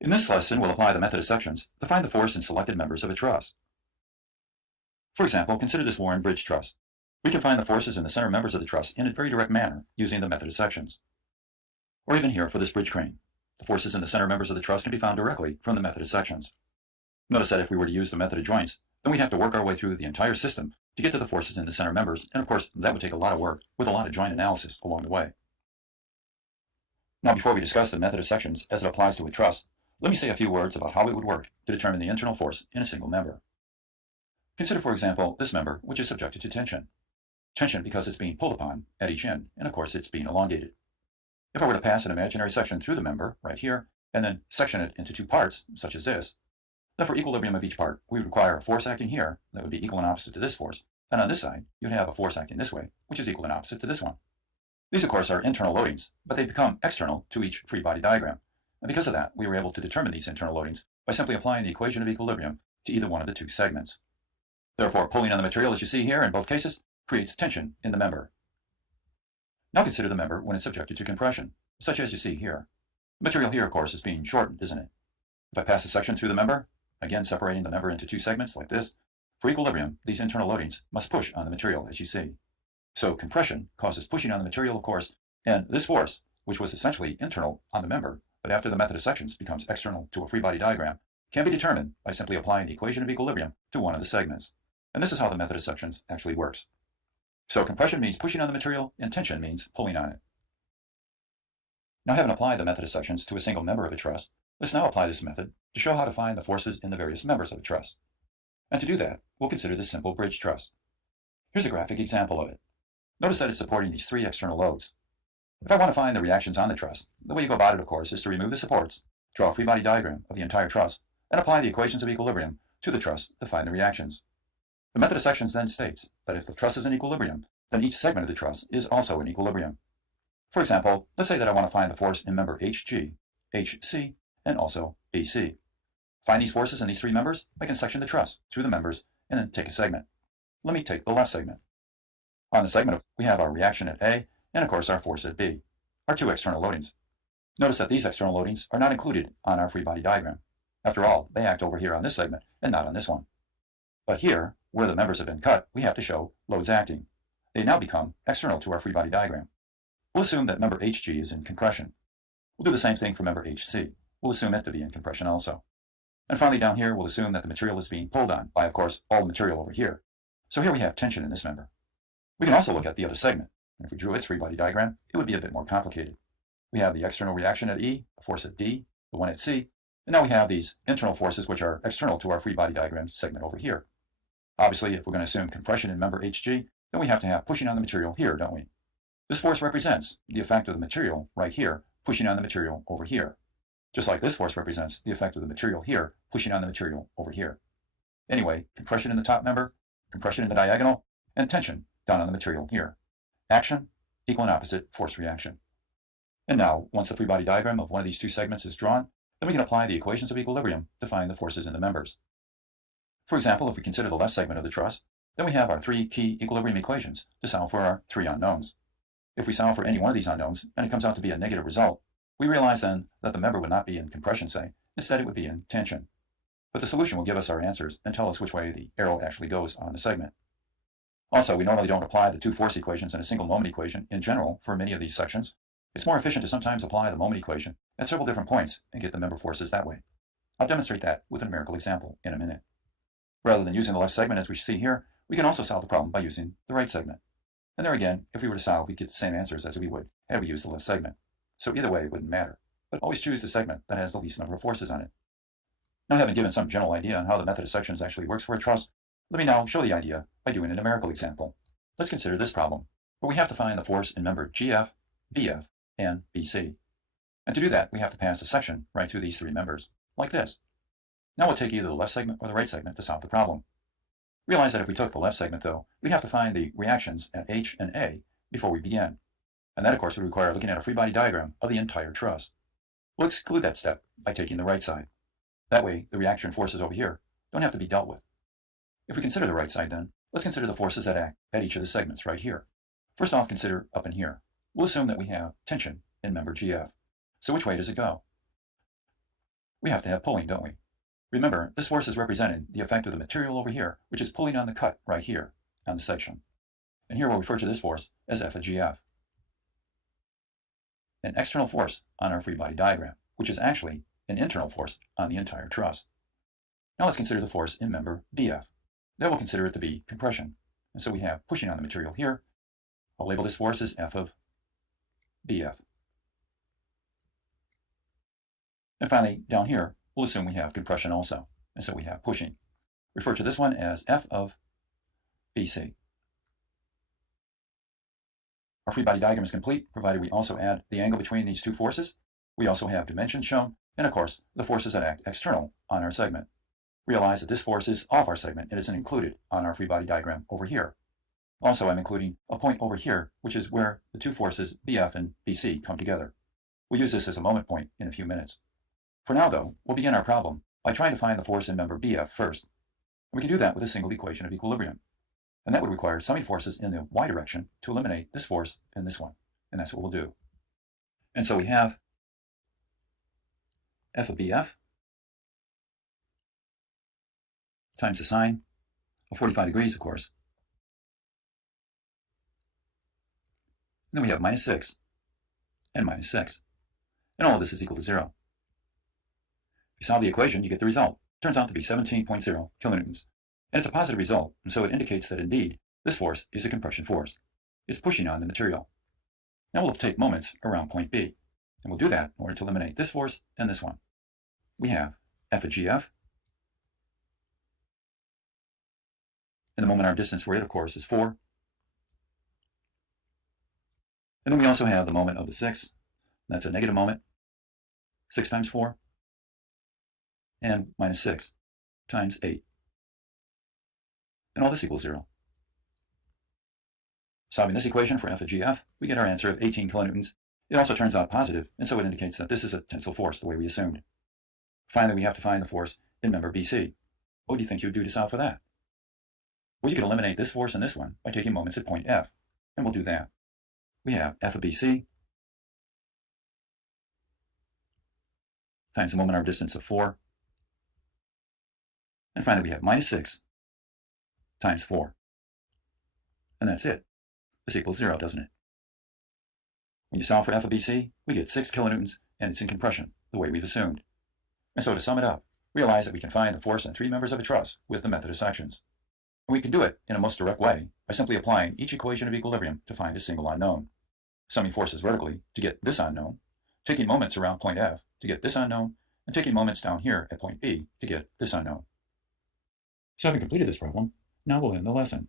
In this lesson, we'll apply the method of sections to find the force in selected members of a truss. For example, consider this Warren Bridge truss. We can find the forces in the center members of the truss in a very direct manner using the method of sections. Or even here for this bridge crane. The forces in the center members of the truss can be found directly from the method of sections. Notice that if we were to use the method of joints, then we'd have to work our way through the entire system to get to the forces in the center members, and of course, that would take a lot of work with a lot of joint analysis along the way. Now, before we discuss the method of sections as it applies to a truss, let me say a few words about how it would work to determine the internal force in a single member. Consider, for example, this member, which is subjected to tension. Tension because it's being pulled upon at each end, and of course it's being elongated. If I were to pass an imaginary section through the member, right here, and then section it into two parts, such as this, then for equilibrium of each part, we would require a force acting here that would be equal and opposite to this force, and on this side, you'd have a force acting this way, which is equal and opposite to this one. These, of course, are internal loadings, but they become external to each free body diagram. And because of that, we were able to determine these internal loadings by simply applying the equation of equilibrium to either one of the two segments. Therefore, pulling on the material, as you see here in both cases, creates tension in the member. Now consider the member when it's subjected to compression, such as you see here. The material here, of course, is being shortened, isn't it? If I pass a section through the member, again separating the member into two segments like this, for equilibrium, these internal loadings must push on the material, as you see. So compression causes pushing on the material, of course, and this force, which was essentially internal on the member, but after the method of sections becomes external to a free body diagram, can be determined by simply applying the equation of equilibrium to one of the segments. And this is how the method of sections actually works. So compression means pushing on the material, and tension means pulling on it. Now, having applied the method of sections to a single member of a truss, let's now apply this method to show how to find the forces in the various members of a truss. And to do that, we'll consider this simple bridge truss. Here's a graphic example of it. Notice that it's supporting these three external loads. If I want to find the reactions on the truss, the way you go about it, of course, is to remove the supports, draw a free body diagram of the entire truss, and apply the equations of equilibrium to the truss to find the reactions. The method of sections then states that if the truss is in equilibrium, then each segment of the truss is also in equilibrium. For example, let's say that I want to find the force in member HG, HC, and also AC. Find these forces in these three members, I can section the truss through the members and then take a segment. Let me take the left segment. On the segment, we have our reaction at A, and of course our force at B, our two external loadings. Notice that these external loadings are not included on our free body diagram. After all, they act over here on this segment and not on this one. But here, where the members have been cut, we have to show loads acting. They now become external to our free body diagram. We'll assume that member HG is in compression. We'll do the same thing for member HC. We'll assume it to be in compression also. And finally down here, we'll assume that the material is being pulled on by, of course, all the material over here. So here we have tension in this member. We can also look at the other segment. And if we drew its free body diagram, it would be a bit more complicated. We have the external reaction at E, the force at D, the one at C, and now we have these internal forces which are external to our free body diagram segment over here. Obviously, if we're going to assume compression in member HG, then we have to have pushing on the material here, don't we? This force represents the effect of the material right here pushing on the material over here, just like this force represents the effect of the material here pushing on the material over here. Anyway, compression in the top member, compression in the diagonal, and tension down on the material here. Action, equal and opposite force reaction. And now, once the free body diagram of one of these two segments is drawn, then we can apply the equations of equilibrium to find the forces in the members. For example, if we consider the left segment of the truss, then we have our three key equilibrium equations to solve for our three unknowns. If we solve for any one of these unknowns, and it comes out to be a negative result, we realize then that the member would not be in compression, say. Instead, it would be in tension. But the solution will give us our answers and tell us which way the arrow actually goes on the segment. Also, we normally don't apply the two force equations and a single moment equation in general for many of these sections. It's more efficient to sometimes apply the moment equation at several different points and get the member forces that way. I'll demonstrate that with a numerical example in a minute. Rather than using the left segment as we see here, we can also solve the problem by using the right segment. And there again, if we were to solve, we'd get the same answers as we would had we used the left segment. So either way, it wouldn't matter. But always choose the segment that has the least number of forces on it. Now, having given some general idea on how the method of sections actually works for a truss, let me now show the idea by doing a numerical example. Let's consider this problem, where we have to find the force in member GF, BF, and BC. And to do that, we have to pass a section right through these three members, like this. Now we'll take either the left segment or the right segment to solve the problem. Realize that if we took the left segment, though, we'd have to find the reactions at H and A before we begin. And that, of course, would require looking at a free body diagram of the entire truss. We'll exclude that step by taking the right side. That way, the reaction forces over here don't have to be dealt with. If we consider the right side, then, let's consider the forces that act at each of the segments right here. First off, consider up in here. We'll assume that we have tension in member GF. So which way does it go? we have to have pulling, don't we? Remember, this force is representing the effect of the material over here, which is pulling on the cut right here on the section. And here we'll refer to this force as F of GF. An external force on our free body diagram, which is actually an internal force on the entire truss. Now let's consider the force in member BF. That we'll consider it to be compression. And so we have pushing on the material here. I'll label this force as F of BF. And finally, down here, we'll assume we have compression also. And so we have pushing. Refer to this one as F of BC. Our free body diagram is complete, provided we also add the angle between these two forces. We also have dimensions shown, and of course, the forces that act external on our segment. Realize that this force is off our segment. It isn't included on our free body diagram over here. Also, I'm including a point over here, which is where the two forces BF and BC come together. We'll use this as a moment point in a few minutes. For now, though, we'll begin our problem by trying to find the force in member BF first. And we can do that with a single equation of equilibrium. And that would require summing forces in the y direction to eliminate this force and this one. And that's what we'll do. And so we have F of BF times the sine of 45 degrees, of course. And then we have minus 6 and minus 6. And all of this is equal to 0. If you solve the equation, you get the result. It turns out to be 17.0 kilonewtons. And it's a positive result, and so it indicates that indeed, this force is a compression force. It's pushing on the material. Now we'll take moments around point B, and we'll do that in order to eliminate this force and this one. We have F of GF, and the moment arm distance for it, of course, is 4. And then we also have the moment of the 6. That's a negative moment. 6 times 4. And minus 6 times 8. And all this equals 0. Solving this equation for F of GF, we get our answer of 18 kilonewtons. It also turns out positive, and so it indicates that this is a tensile force the way we assumed. Finally, we have to find the force in member BC. What do you think you would do to solve for that? Well, you could eliminate this force and this one by taking moments at point F, and we'll do that. We have F of BC times the moment arm distance of 4. And finally, we have minus 6 times 4. And that's it. This equals 0, doesn't it? When you solve for F of BC, we get 6 kilonewtons, and it's in compression, the way we've assumed. And so to sum it up, realize that we can find the force in 3 members of a truss with the method of sections. And we can do it in a most direct way by simply applying each equation of equilibrium to find a single unknown. Summing forces vertically to get this unknown, taking moments around point F to get this unknown, and taking moments down here at point B to get this unknown. So having completed this problem, now we'll end the lesson.